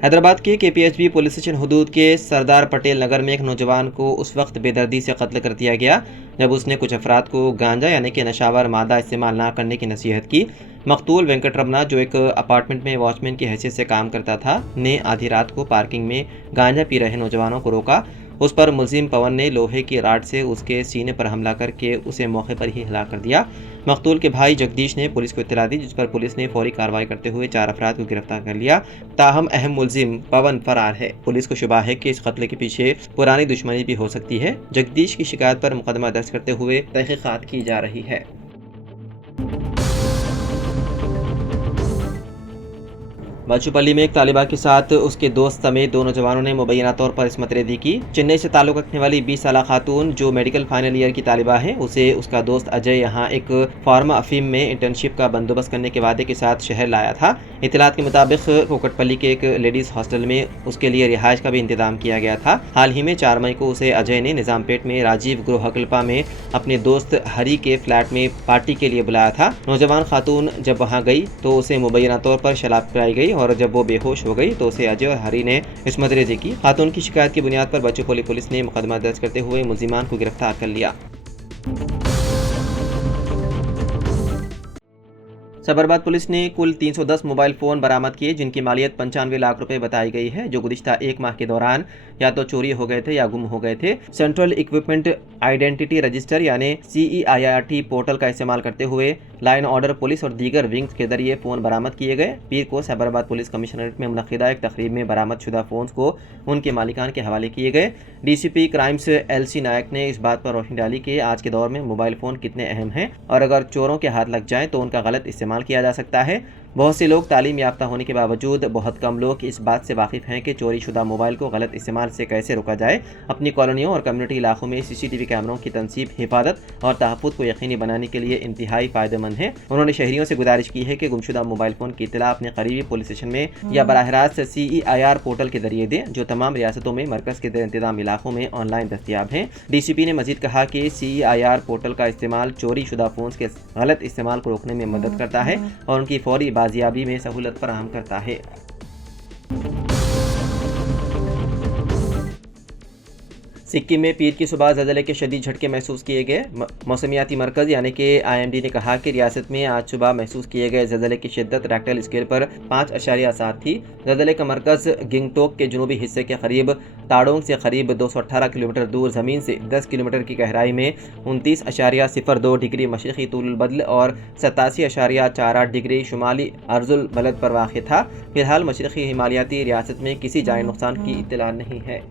हैदराबाद के KPHB police station हदूद के सरदार पटेल नगर में एक नौजवान को उस वक्त बेदर्दी से कत्ल कर दिया गया जब उसने कुछ अफराद को गांजा यानी कि नशावर मादा इस्तेमाल ना करने की नसीहत की। मकतूल वेंकटरमना, जो एक अपार्टमेंट में वॉचमैन की हैसियत से काम करता था, ने आधी रात को पार्किंग में गांजा पी रहे नौजवानों को रोका। उस पर मुलजिम पवन ने लोहे की राड से उसके सीने पर हमला करके उसे मौके पर ही हलाक कर दिया। मकतूल के भाई जगदीश ने पुलिस को इत्तला दी, जिस पर पुलिस ने फौरी कार्रवाई करते हुए 4 अफराद को गिरफ्तार कर लिया। ताहम अहम मुलजिम पवन फरार है। पुलिस को शुबा है कि इस कत्ल के पीछे पुरानी दुश्मनी भी हो सकती है। जगदीश की शिकायत पर मुकदमा दर्ज करते हुए तहकीकात की जा रही है। बाचूपल्ली में एक तालिबा के साथ उसके दोस्त समेत 2 नौजवानों ने मुबैना तौर पर इसमत रेजी की। चेन्नई से ताल्लुक़ रखने वाली 20 साला खातून जो मेडिकल फाइनल ईयर की तालिबा है, उसे उसका दोस्त अजय यहाँ एक फार्मा अफीम में इंटर्नशिप का बंदोबस्त करने के वादे के साथ शहर लाया था। इत्तलात के मुताबिक कोकटपल्ली के एक लेडीज़ हॉस्टल में उसके लिए रिहाइश का भी इंतजाम किया गया था। हाल ही में 4 मई को उसे अजय ने निज़ामपेट में राजीव गृहकल्पा में अपने दोस्त हरी के फ्लैट में पार्टी के लिए बुलाया था। नौजवान खातून जब वहाँ गई तो उसे मुबैना तौर पर शराब पिलाई गई और जब वो बेहोश हो गई तो उसे अजय और हरी ने इस्मत रेजी की। खातून की शिकायत की बुनियाद पर बाचूपल्ली पुलिस ने मुकदमा दर्ज करते हुए मुलजिमान को गिरफ्तार कर लिया। सबरबाद पुलिस ने कुल 310 मोबाइल फ़ोन बरामद किए, जिनकी मालियत 95 लाख रुपए बताई गई है, जो गुज़िश्ता 1 माह के दौरान या तो चोरी हो गए थे या गुम हो गए थे। सेंट्रल इक्विपमेंट आइडेंटिटी रजिस्टर यानी CEIRT पोर्टल का इस्तेमाल करते हुए लाइन ऑर्डर पुलिस और दीगर विंग्स के जरिए फ़ोन बरामद किए गए। पीर को सबरबाद पुलिस कमिश्नरेट में मुनक़िदा एक तकरीब में बरामद शुदा फ़ोन्स को उनके मालिकान के हवाले किए गए। DCP क्राइम्स LC नायक ने इस बात पर रोशनी डाली कि आज के दौर में मोबाइल फ़ोन कितने अहम हैं और अगर चोरों के हाथ लग जाएँ तो उनका गलत इस्तेमाल किया जा सकता है। बहुत से लोग तालीम याफ्ता होने के बावजूद बहुत कम लोग इस बात से वाकिफ़ हैं कि चोरी शुदा मोबाइल को गलत इस्तेमाल से कैसे रोका जाए। अपनी कॉलोनियों और कम्युनिटी इलाकों में CCTV कैमरों की तनसीब, हिफाजत और तहफ़्फ़ुज़ को यकीनी बनाने के लिए इंतहाई फ़ायदेमंद है। उन्होंने शहरियों से गुजारिश की है कि गुमशुदा मोबाइल फ़ोन की इत्तला अपने करीबी पुलिस स्टेशन में या बराह रास्त CEIR पोर्टल के जरिए दें, जो तमाम रियासतों में मरकज़ के इंतजाम इलाकों में ऑनलाइन दस्तियाब हैं। DCP ने मज़ीद कहा कि CEIR पोर्टल का इस्तेमाल चोरी शुदा फ़ोन्स के गलत इस्तेमाल को रोकने में मदद करता है और उनकी फौरी बाजियाबी में सहूलत फराहम करता है। सिक्किम में पीर की सुबह ज़लज़ले के शदीद झटके महसूस किए गए। मौसमियाती मरकज़ यानी कि IMD ने कहा कि रियासत में आज सुबह महसूस किए गए ज़लज़ले की शिद्दत रेक्टल स्केल पर 5.7 थी। ज़लज़ले का मरकज़ गिंगटोक के जनूबी हिस्से के करीब ताड़ोंग से करीब 218 किलोमीटर दूर ज़मीन से 10 किलोमीटर की गहराई में 29.02 डिग्री मशरक़ी तूल बदल और 87.48 डिग्री शुमाली अर्जुल बलद पर वाक़ था। फिलहाल मशरक़ी हिमालयाती रियासत में किसी जानी नुकसान की इत्तला नहीं है।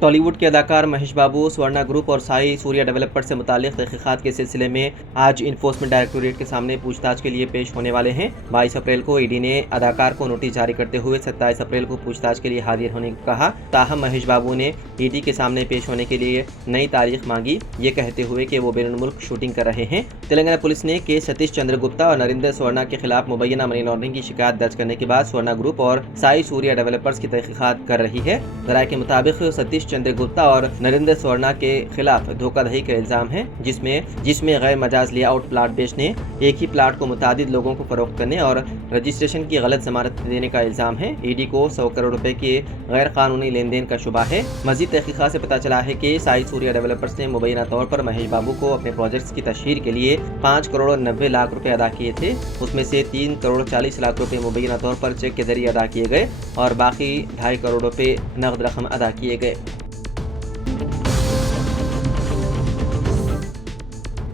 टॉलीवुड के अदाकार महेश बाबू स्वर्णा ग्रुप और साई सूर्या डेवलपर्स से मुतालिक तहक़ीक़ात के सिलसिले में आज इन्फोर्समेंट डायरेक्टोरेट के सामने पूछताछ के लिए पेश होने वाले हैं। 22 अप्रैल को ED ने अदाकार को नोटिस जारी करते हुए 27 अप्रैल को पूछताछ के लिए हाजिर होने को कहा। ताहम महेश बाबू ने ED के सामने पेश होने के लिए नई तारीख मांगी, ये कहते हुए कि वो बैनुल मुल्क शूटिंग कर रहे हैं। तेलंगाना पुलिस ने के सतीश चंद्र गुप्ता और नरेंद्र स्वर्णा के खिलाफ मुबैना मनी लॉन्ड्रिंग की शिकायत दर्ज करने के बाद स्वर्णा ग्रुप और साई सूर्या डेवलपर्स की तहक़ीक़ात कर रही है। ज़राए के मुताबिक सतीश चंद्र गुप्ता और नरेंद्र स्वर्णा के खिलाफ धोखाधड़ी का इल्ज़ाम है, जिसमें गैर मजाज लेआउट प्लाट बेचने, एक ही प्लाट को मुतादिद लोगों को फरोख्त करने और रजिस्ट्रेशन की गलत ज़मानत देने का इल्ज़ाम है। ED को 100 करोड़ रुपए के गैर कानूनी लेन देन का शुबा है। मज़ीद तहक़ीक़ात से पता चला है कि साई सूर्या डेवलपर्स ने मुबैना तौर पर महेश बाबू को अपने प्रोजेक्ट्स की तशहीर के लिए 5 करोड़ 90 लाख रुपए अदा किए थे। उसमें से 3 करोड़ 40 लाख रुपए मुबैना तौर पर चेक के जरिए अदा किए गए और बाकी 2.5 करोड़ रुपए नकद रकम अदा किए गए।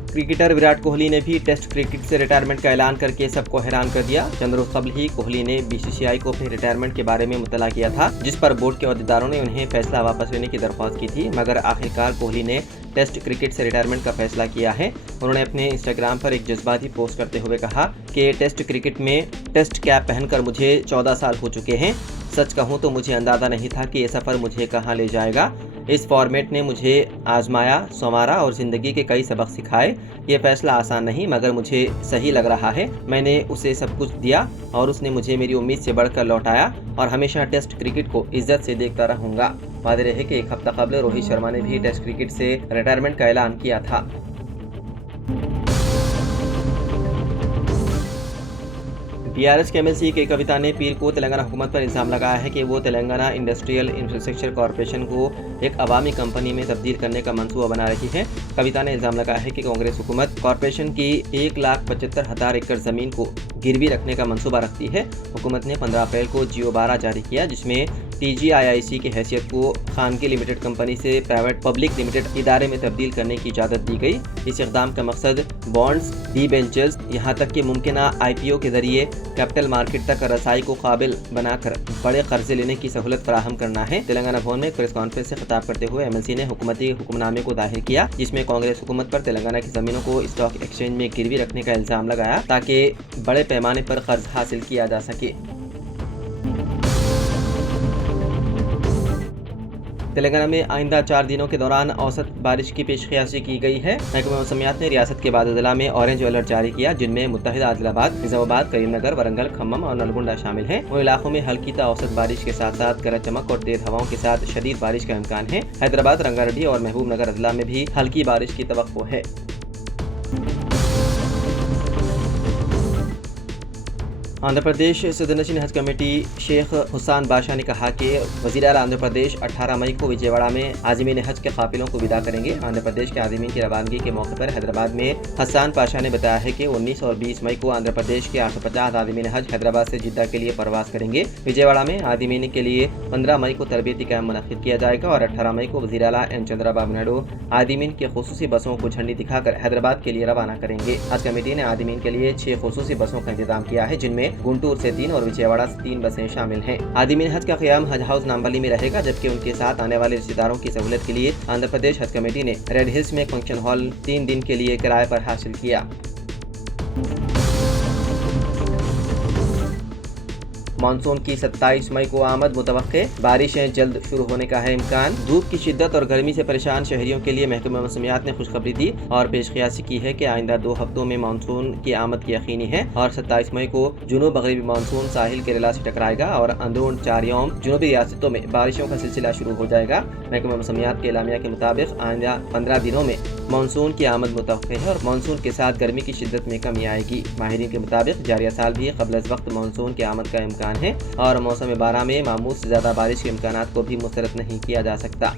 क्रिकेटर विराट कोहली ने भी टेस्ट क्रिकेट से रिटायरमेंट का ऐलान करके सबको हैरान कर दिया। चंद रोज कबल ही कोहली ने BCCI को अपने रिटायरमेंट के बारे में मुतला किया था, जिस पर बोर्ड के अहदेदारों ने उन्हें फैसला वापस लेने की दरख्वास्त की थी, मगर आखिरकार कोहली ने टेस्ट क्रिकेट से रिटायरमेंट का फैसला किया है। उन्होंने अपने इंस्टाग्राम पर एक जज्बाती पोस्ट करते हुए कहा कि टेस्ट क्रिकेट में टेस्ट कैप पहनकर मुझे 14 साल हो चुके हैं। सच कहूँ तो मुझे अंदाज़ा नहीं था कि ये सफ़र मुझे कहाँ ले जाएगा। इस फॉर्मेट ने मुझे आजमाया, संवारा और ज़िंदगी के कई सबक सिखाए। ये फ़ैसला आसान नहीं मगर मुझे सही लग रहा है। मैंने उसे सब कुछ दिया और उसने मुझे मेरी उम्मीद से बढ़कर लौटाया। और हमेशा टेस्ट क्रिकेट को इज्जत से देखता रहूंगा। वादे रहे कि एक हफ्ता कबल रोहित शर्मा ने भी टेस्ट क्रिकेट से रिटायरमेंट का ऐलान किया था। टीआरएस के एमएलसी के कविता ने पीर को तेलंगाना हुकूमत पर इल्ज़ाम लगाया है कि वो तेलंगाना इंडस्ट्रियल इंफ्रास्ट्रक्चर कॉरपोरेशन को एक अवामी कंपनी में तब्दील करने का मंसूबा बना रही है। कविता ने इल्ज़ाम लगाया है कि कांग्रेस हुकूमत कॉरपोरेशन की 1,75,000 एकड़ ज़मीन को गिरवी रखने का मंसूबा रखती है। हुकूमत ने 15 अप्रैल को जियो 12 जारी किया, जिसमें TGIIC की हैसियत को खानगी लिमिटेड कंपनी से प्राइवेट पब्लिक लिमिटेड इदारे में तब्दील करने की इजाज़त दी गई। इस इक़दाम का मकसद बॉन्ड्स, डिबेंचर्स, यहाँ तक कि मुमकिना IPO के जरिए कैपिटल मार्केट तक रसाई को काबिल बनाकर बड़े कर्जे लेने की सहूलत फराहम करना है। तेलंगाना भवन में एक प्रेस कॉन्फ्रेंस से खिताब करते हुए MLC ने हुकूमती हुक्मनामे को दाखिल किया, जिसमें कांग्रेस हुकूमत पर तेलंगाना की ज़मीनों को स्टॉक एक्सचेंज में गिरवी रखने का इल्ज़ाम लगाया ताकि बड़े पैमाने पर कर्ज हासिल किया जा सके। तेलंगाना में आइंदा 4 दिनों के दौरान औसत बारिश की पेशकशी की गई है। महकमा मौसमियात ने रियासत के बाद जिला में ऑरेंज अलर्ट जारी किया, जिनमें मुत्तहिदा आदिलाबाद, निजामाबाद, करीमनगर, वरंगल, खम्मम और नलगुंडा शामिल हैं। उन इलाकों में हल्की ता औसत बारिश के साथ साथ गरज चमक और तेज हवाओं के साथ शदीद बारिश का इम्कान है। हैदराबाद, रंगारेड्डी और महबूब नगर अजला में भी हल्की बारिश की तवक्को है। आंध्र प्रदेश सदनशीन हज कमेटी शेख हुसैन बादशाह ने कहा कि वज़ीर आला आंध्र प्रदेश 18 मई को विजयवाड़ा में आज़मीन हज के काफिलों को विदा करेंगे। आंध्र प्रदेश के आज़मीन की रवानगी के मौके पर हैदराबाद में हसन पाशा ने बताया है कि 19 और 20 मई को आंध्र प्रदेश के 850 आज़मीन हज हैदराबाद से जिद्दा के लिए परवास करेंगे। विजयवाड़ा में आज़मीन के लिए 15 मई को तरबियती कैंप मुनक्किद किया जाएगा और 18 मई को वज़ीर आला एन चंद्रबाबू नायडू आज़मीन के खुसूसी बसों को झंडी दिखाकर हैदराबाद के लिए रवाना करेंगे। हज कमेटी ने आज़मीन के लिए 6 खुसूसी बसों का इंतजाम किया है, जिनमें गुंटूर से 3 और विजयवाड़ा से 3 बसें शामिल हैं। आदिमीन हज का क़याम हज हाउस नाम्बली में रहेगा, जबकि उनके साथ आने वाले रिश्तेदारों की सहूलत के लिए आंध्र प्रदेश हज कमेटी ने रेड हिल्स में फंक्शन हॉल 3 दिन के लिए किराए पर हासिल किया। मानसून की 27 मई को आमद मुतवक्के, बारिशें जल्द शुरू होने का है इम्कान। धूप की शिद्दत और गर्मी से परेशान शहरियों के लिए महकमा मौसमियात ने खुशखबरी दी और पेशकयासी की है कि आइंदा 2 हफ्तों में मानसून की आमद की यकीनी है और 27 मई को जुनूब मगरबी मानसून साहिल केरला से टकराएगा और अंदरून 4 यौम जुनूबी रियासतों में बारिशों का सिलसिला शुरू हो जाएगा। महकमा मौसमियात के एलामिया के मुताबिक आइंदा 15 दिनों में मानसून की आमद मुतवक्के है और मानसून के साथ गर्मी की शिद्दत में कमी आएगी। माहिरीन के मुताबिक जारिया साल भी क़ब्ल अज़ वक्त मानसून की आमद का इम्कान है और मौसम 12 में मामूल से ज़्यादा बारिश के इम्कानात को भी मुस्तरद नहीं किया जा सकता।